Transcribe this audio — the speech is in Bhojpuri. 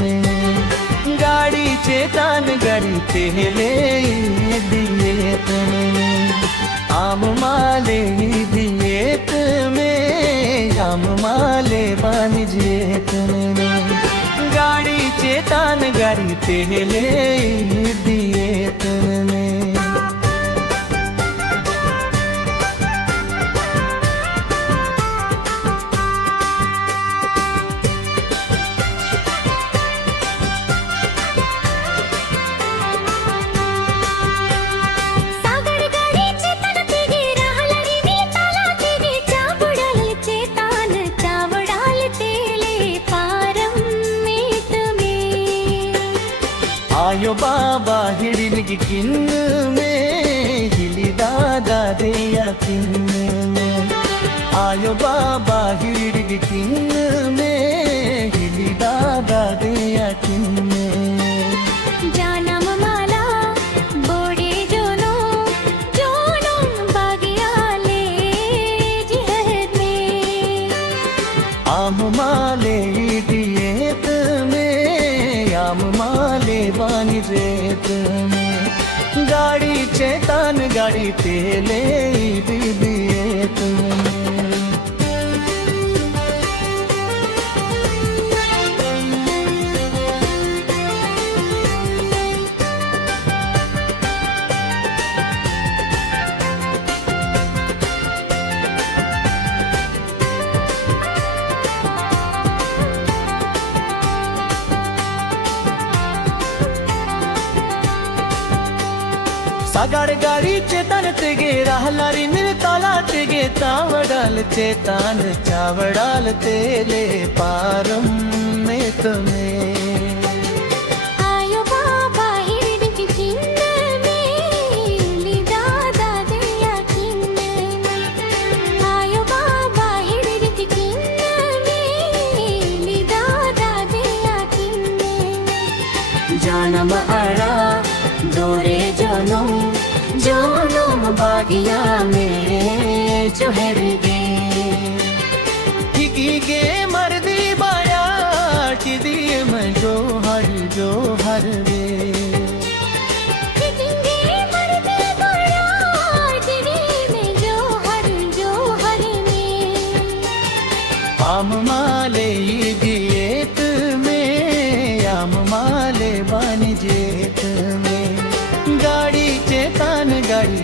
में गाड़ी चेतान गाड़ी तेले दिएत में आम माले दिएत में आम माले बानी जेत में गाड़ी चेतान गाड़ी तेले दिएत में आयो बाबा हिड़िन की किन्न में हिली दादा दिया किन्न में आयो बाबा हिड़िन की किन्न में हिली दादा दिया किन्न में जानम माला बोड़े जोनो बागियाले जिहद में आम माले दिएत में आम माले बानी जेत में गाड़ी चेतान गाड़ी तेले दिएत में सागाड़ गाड़ी चेतन तेगे रहलारी निर्तला तेगे तावड़ाल चेतान चावड़ाल तेले पारम में तुम्हें आयो बाबा हिड़िन की किन्न में ली दादा दिया किन्न में आयो बाबा हिड़िन की किन्न में ली दादा दिया किन्न में जानम अड़ा दोरे जनम जनम बागिया में जोहर गे की गे मर्दी बाया की दिए मैं जोहर वे कितने मर्द बड़ा दिल में जोहर में आम माले दिएत में आम माले बानी जेत में गाड़ी चेतान गाड़ी